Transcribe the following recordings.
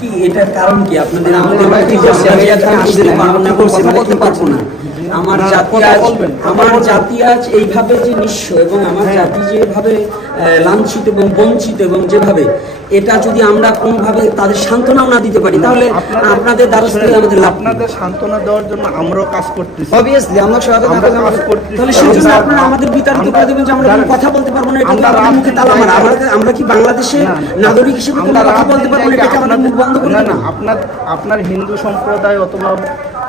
কি এটার কারণ কি? আপনাদের আমাদের বাড়িতে যে আমরা আসতে পারব না বলতে পারব না আমার জাতি আজ আমার জাতি আজ এইভাবে যে নিঃস্ব এবং আমার জাতি যেভাবে লাঞ্ছিত এবং বঞ্চিত এবং যেভাবে এটা যদি আমরা কোনোভাবে তাদের সান্ত্বনাও না দিতে পারি তাহলে আপনাদের দ্বারা আমাদের লাভ আপনাদের সান্ত্বনা দেওয়ার জন্য আমরাও কাজ করতেছি। অবভিয়াসলি আমরা সহায়তা না করলে করতেছি। তাহলে আপনারা আমাদের বিতাড়িত করে দেবেন যে আমরা কথা বলতে পারব না এটা আমরা মুখে তালা মারা। আমরা আমরা কি বাংলাদেশে। নাগরিক হিসেবে আমরা না না না আপনার আপনার হিন্দু সম্প্রদায় অথবা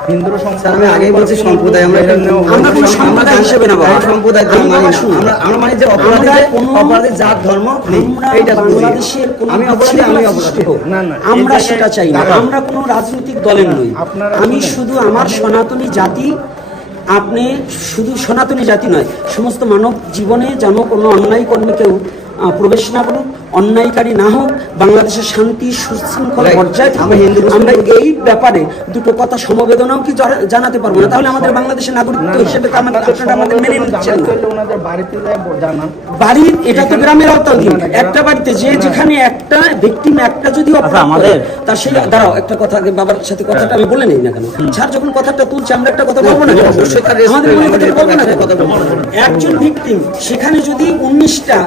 হিন্দু সম্প্রদায় আমি আগেই বলছি সম্প্রদায় আমরা আমরা কোনো সম্প্রদায় হিসেবে না বাবা। সম্প্রদায় আমি বাবা না। শুনুন। আমরা আমরা মানি যে আমরা অপরাধী জাত ধর্ম এইটা বাংলাদেশের আমি অপরাধী আমি অপরাধী না, না, আমরা সেটা চাই না আমরা কোনো রাজনৈতিক দলের নই আমি শুধু আমার সনাতনী জাতি আপনি শুধু সনাতনী জাতি নয় সমস্ত মানব জীবনে যেন কোনো অন্যায় কর্মী কেউ প্রবেশ না করুক অন্যায়কারী না হোক বাংলাদেশের শান্তি সুশৃঙ্খলা পর্যায়ে। হিন্দু আমরা এই ব্যাপারে দুটো কথা সমবেদনাও কি জানাতে পারব না তাহলে আমাদের বাংলাদেশের নাগরিকত্ব হিসেবে আমাদের আপনারা আমাদের মেনে নিচ্ছেন বাড়ির এটা তো গ্রামের আওতাধীন একটা বাড়িতে যে যেখানে একটা ভিকটিম একটা যদি করে তার সেই দাঁড়াও একটা কথা বাবার সাথে কথাটা আমি বলে নেই না কেন ছাড় যখন কথাটা তুলছে আমরা একটা কথা বলব না আমাদের মনে বলব না। একজন ভিকটিম সেখানে যদি উনিশটা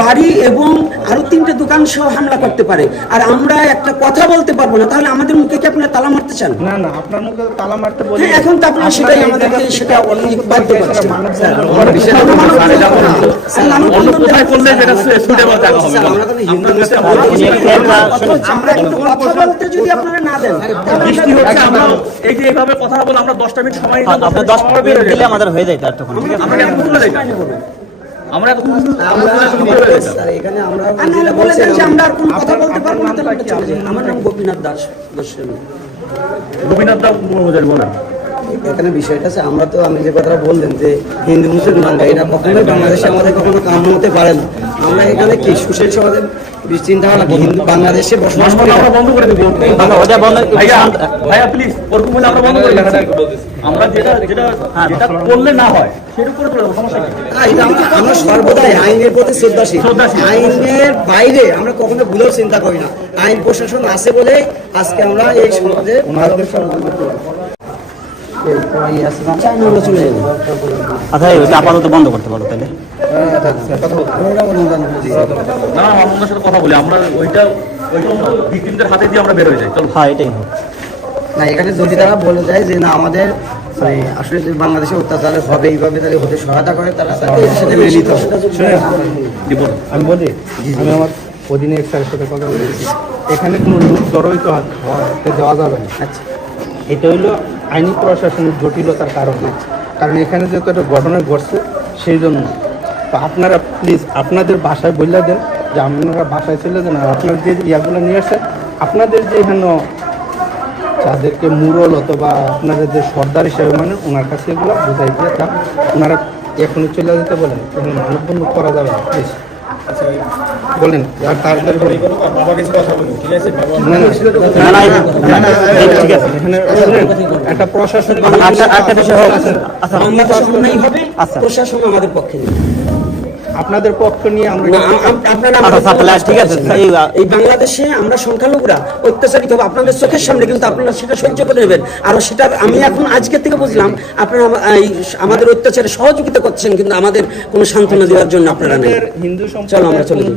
বাড়ি এবং আরও তিনটে দোকান সহ হামলা করতে পারে। আর আমরা একটা কথা বলতে পারব না তাহলে আমাদের মুখে কি আপনারা তালা মারতে চান? না না আপনার মুখে তালা মারতে বলি। হ্যাঁ, এখন তো আপনারা সেটাই আমাদেরকে সেটা অনেক বাধ্য করছেন। আমরা তো হিন্দু মুসলিম আমরা একটু কথা বলতে যদি আপনারা না দেন তাহলে বৃষ্টি হচ্ছে আমরা এই যে এইভাবে কথা বলে আমরা দশটা মিনিট সময় আপনার দশ মিনিট দিলে আমাদের হয়ে যায় তার তখন। আমরা আমরা এখন স্যার, এখানে আমরা বলে দেন যে আমরা আর কোনো কথা বলতে পারব না তাহলে আমরা চলে যাই। আমার নাম গোপীনাথ দাস গোস্বামী গোপীনাথ দা বলেন এখানে বিষয়টা আছে আমরা তো আমি যে কথাটা বললেন যে হিন্দু মুসলিম দাঙ্গা এটা কখনোই বাংলাদেশে আমাদের কখনো কাম্য হতে পারে না। আমরা এখানে কি সুশীল সমাজের চিন্তা ভাবনা হিন্দু বাংলাদেশে বসবাস করি? আমরা বন্ধ করে দেবো। ভাইয়া প্লিজ ওরকম হলে আমরা বন্ধ করে আমরা যেটা যেটা যেটা করলে না হয় আমরা সর্বদাই আইনের প্রতি শ্রদ্ধাশীল। শ্রদ্ধাশীল। আইনের বাইরে আমরা কখনো ভুলেও চিন্তা করি না। আইন প্রশাসন আছে বলে আজকে আমরা এই সমাজে ভারতের চাই না আমরা চলে যাব আচ্ছা ওটা আপাতত বন্ধ করতে পারো তাহলে। না আমরা সাথে কথা বলি আমরা ওইটা ভিকটিমদের হাতে দিয়ে আমরা বের হয়ে যাই চলো। হ্যাঁ এটাই হোক। না এখানে যদি তারা বলে যায় যে না আমাদের মানে আসলে যদি বাংলাদেশে অত্যাচার হবে এইভাবে তাহলে হতে সহায়তা করে তারা তাদের সাথে মেনে নিতে হবে আমি বলি আমি আমার অধীনে স্যারের সাথে কথা বলেছি। এখানে কোনো লোক জড়িত হতে দেওয়া যাবে না। আচ্ছা। এটা হইল আইনি প্রশাসনের জটিলতার কারণে কারণ এখানে যেহেতু একটা ঘটনা ঘটছে, সেই জন্য। তো আপনারা প্লিজ আপনাদের বাসায় বললে দেন যে আপনারা বাসায় চলে যান আর আপনার যে ইয়াগুলো নিয়ে আসে আপনাদের যে এখানে যাদেরকে মুরল অথবা আপনাদের যে সর্দার হিসেবে মানে ওনার কাছে এগুলো বোঝাই দিয়ে তা ওনারা এখনই চলে যেতে বলেন এখানে মানববন্ধন করা যাবে না প্লিজ বলেন আর তাড়াতাড়ি বলেন না, না, না না না, না, ঠিক আছে এখানে একটা প্রশাসন আচ্ছা একটা বিষয় হোক আচ্ছা বাংলাদেশ অন্যায় হবে আচ্ছা। প্রশাসন আমাদের পক্ষে। আপনাদের পক্ষ নিয়ে আমরা আপনারা আচ্ছা, ঠিক আছে, এই- বাংলাদেশে আমরা সংখ্যালঘুরা অত্যাচারিত হবে। আপনাদের চোখের সামনে কিন্তু আপনারা সেটা সহ্য করে নেবেন। আর সেটা আমি এখন আজকে থেকে বুঝলাম আপনারা আমাদের অত্যাচারে সহযোগিতা করছেন কিন্তু আমাদের কোনো সান্ত্বনা দেওয়ার জন্য আপনারা নেই। হিন্দু চলো আমরা চলে যাই।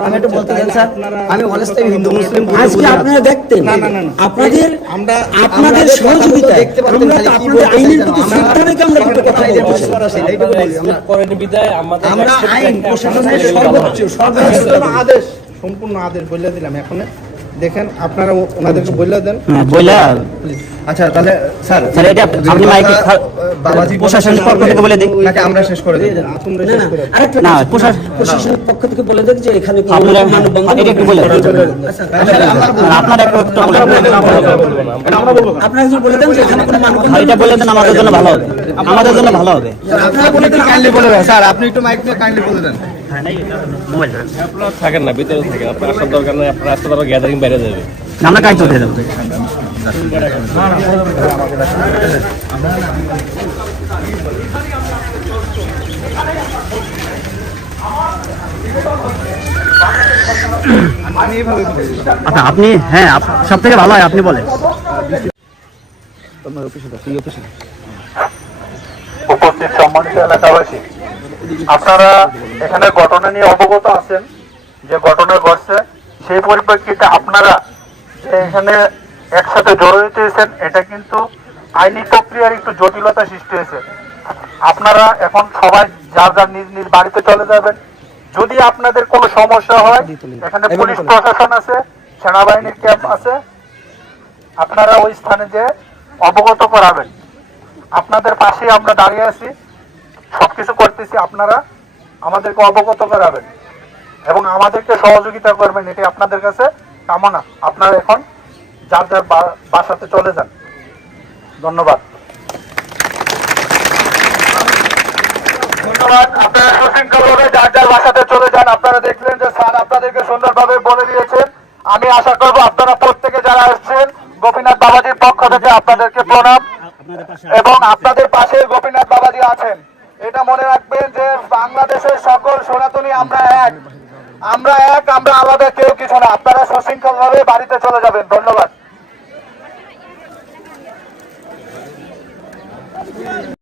আমি আচ্ছা, বলতে চাই স্যার। আপনারা- আমি অনেস্ট হিন্দু মুসলিম আজকে আপনারা দেখতেন। না, না, না, না। আপনাদের আমরা আপনাদের সহযোগিতা দেখতে আমরা আপনাদের আইনের প্রতি শ্রদ্ধা রেখে কথা বলছি। বিদায় আইন প্রশাসনের সর্বোচ্চ সর্বোচ্চ সম্পূর্ণ আদেশ সম্পূর্ণ আদেশ বলে দিলাম এখন। দেখেন আপনারা ওনাদেরকে বলে দেন। হ্যাঁ বইলা আচ্ছা তাহলে স্যার স্যার এটা আপনি মাইকে বাবাজি প্রশাসনের পক্ষ থেকে বলে দিই। নাকি আমরা শেষ করে দিই আপনারা না, শেষ করে না, প্রশাসন- প্রশাসনের পক্ষ থেকে বলে দেন যে এখানে আপনারা এটা একটু বলে আচ্ছা, আপনারা একটু একটু বলে দেন। আপনারা একটু বলে দেন যে এখানে কোনো মানববন্ধন এটা বলে দেন আমাদের জন্য ভালো হবে। আমাদের জন্য ভালো হবে। আপনারা বলে দিন কাইন্ডলি বলে দেন। স্যার আপনি একটু মাইক নিয়ে কাইন্ডলি বলে দেন। মোবাইল আপনারা থাকেন না ভিতরে থাকেন। আপনার আসার দরকার নেই আপনার আসতে পারো গ্যাদারিং বাইরে যাবে। আমরা কাজ চলতে যাব। আচ্ছা আপনি হ্যাঁ সব থেকে ভালো হয় আপনি বলেন। অফিসে অফিসে উপস্থিত সম্মানিত এলাকাবাসী আপনারা এখানে ঘটনা নিয়ে অবগত আছেন, যে ঘটনা ঘটছে, সেই পরিপ্রেক্ষিতে আপনারা এখানে একসাথে জড়ো হয়েছেন, এটা কিন্তু আইনি প্রক্রিয়ার একটু জটিলতা সৃষ্টি হয়েছে। আপনারা এখন সবাই যার যার নিজ নিজ বাড়িতে চলে যাবেন। যদি আপনাদের কোনো সমস্যা হয়, এখানে পুলিশ প্রশাসন আছে, সেনাবাহিনীর ক্যাম্প আছে, আপনারা ওই স্থানে যে অবগত করাবেন। আপনাদের পাশে আমরা দাঁড়িয়ে আছি। সবকিছু করতেছি আপনারা আমাদেরকে অবগত করাবেন এবং আমাদেরকে সহযোগিতা করবেন এটি আপনাদের কাছে কামনা। আপনারা এখন যার যার বাসাতে চলে যান। ধন্যবাদ। ধন্যবাদ। আপনারা সুশৃঙ্খলভাবে যার যার বাসাতে চলে যান আপনারা দেখলেন যে স্যার আপনাদেরকে সুন্দরভাবে বলে দিয়েছেন। আমি আশা করব আপনারা প্রত্যেকে যারা এসেছেন গোপীনাথ বাবাজির পক্ষ থেকে আপনাদেরকে প্রণাম। এবং আপনাদের পাশে গোপীনাথ বাবাজি আছেন। সকল সনাতনী, আমরা এক। আমরা এক, আমরা আলাদা কেউ কিছু না। আপনারা সশৃঙ্খল ভাবে বাড়িতে চলে যাবেন। ধন্যবাদ।